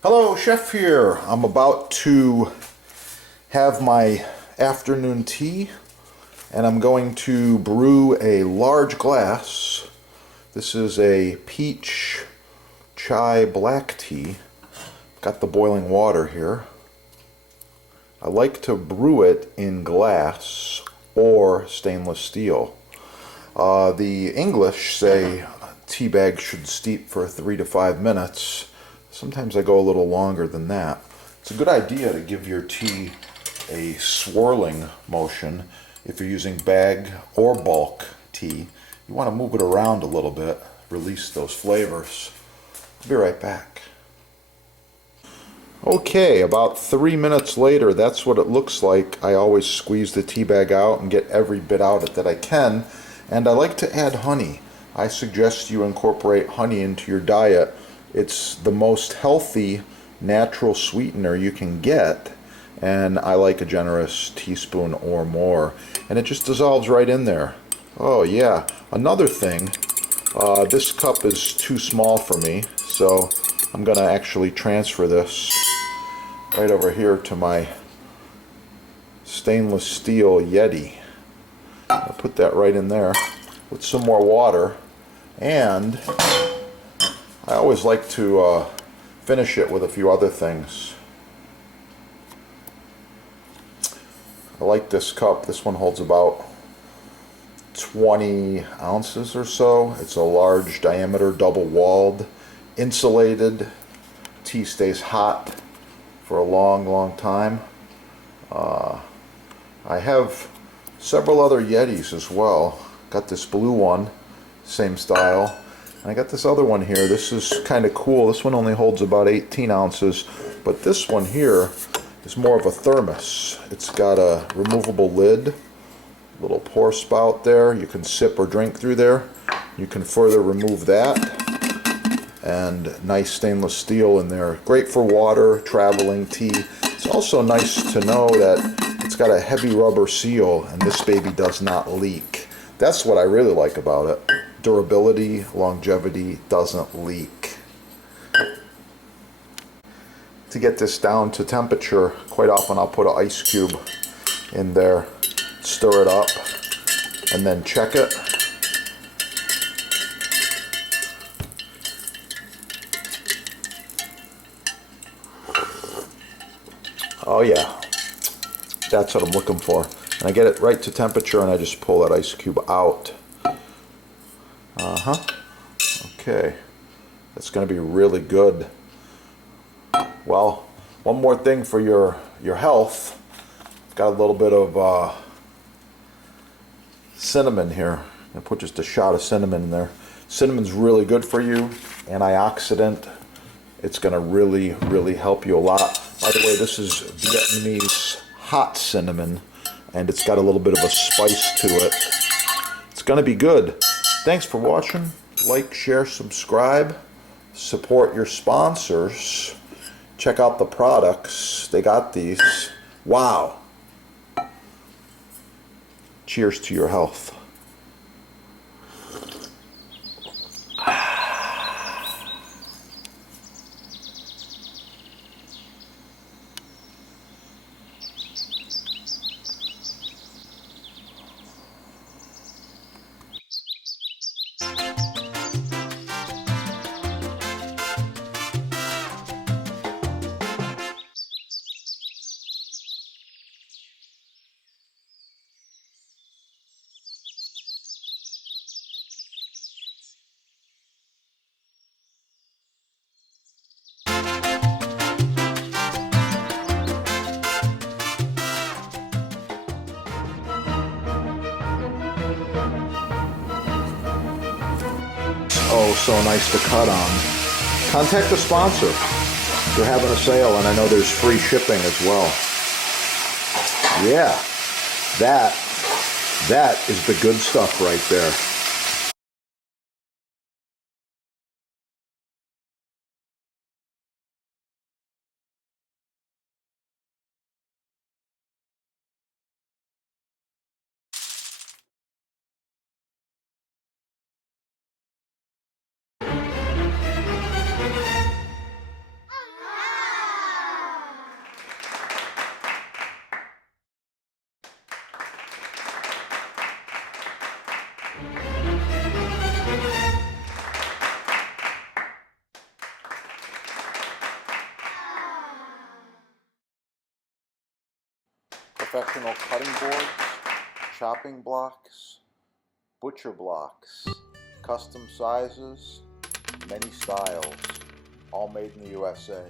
Hello, Chef here. I'm about to have my afternoon tea and I'm going to brew a large glass. This is a peach chai black tea. Got the boiling water here. I like to brew it in glass or stainless steel. The English say tea bags should steep for 3 to 5 minutes. Sometimes I go a little longer than that. It's a good idea to give your tea a swirling motion. If you're using bag or bulk tea, you want to move it around a little bit, release those flavors. I'll be right back. Okay, about 3 minutes later, that's what it looks like. I always squeeze the tea bag out and get every bit out of it that I can. And I like to add honey. I suggest you incorporate honey into your diet. It's the most healthy natural sweetener you can get, and I like a generous teaspoon or more, and it just dissolves right in there. Oh yeah, another thing, this cup is too small for me, so I'm gonna actually transfer this right over here to my stainless steel Yeti. I'll put that right in there with some more water, and I always like to finish it with a few other things. I like this cup. This one holds about 20 ounces or so. It's a large diameter, double-walled, insulated. Tea stays hot for a long time. I have several other Yetis as well. Got this blue one, same style. And I got this other one here. This is kind of cool. This one only holds about 18 ounces, but this one here is more of a thermos. It's got a removable lid, little pour spout there. You can sip or drink through there. You can further remove that, and nice stainless steel in there. Great for water, traveling, tea. It's also nice to know that it's got a heavy rubber seal and this baby does not leak. That's what I really like about it. Durability, longevity, doesn't leak. To get this down to temperature, quite often I'll put an ice cube in there, stir it up, and then check it. Oh yeah, that's what I'm looking for. And I get it right to temperature and I just pull that ice cube out. Okay, that's going to be really good. Well, one more thing for your health. Got a little bit of cinnamon here. I'm going to put just a shot of cinnamon in there. Cinnamon's really good for you, antioxidant. It's going to really help you a lot. By the way, this is Vietnamese hot cinnamon, and it's got a little bit of a spice to it. It's going to be good. Thanks for watching. Like, share, subscribe. Support your sponsors. Check out the products. They got these. Wow. Cheers to your health. Oh, so nice to cut on. Contact the sponsor. They're having a sale, and I know there's free shipping as well. Yeah, that is the good stuff right there. professional cutting boards, chopping blocks, butcher blocks, custom sizes, many styles, all made in the USA.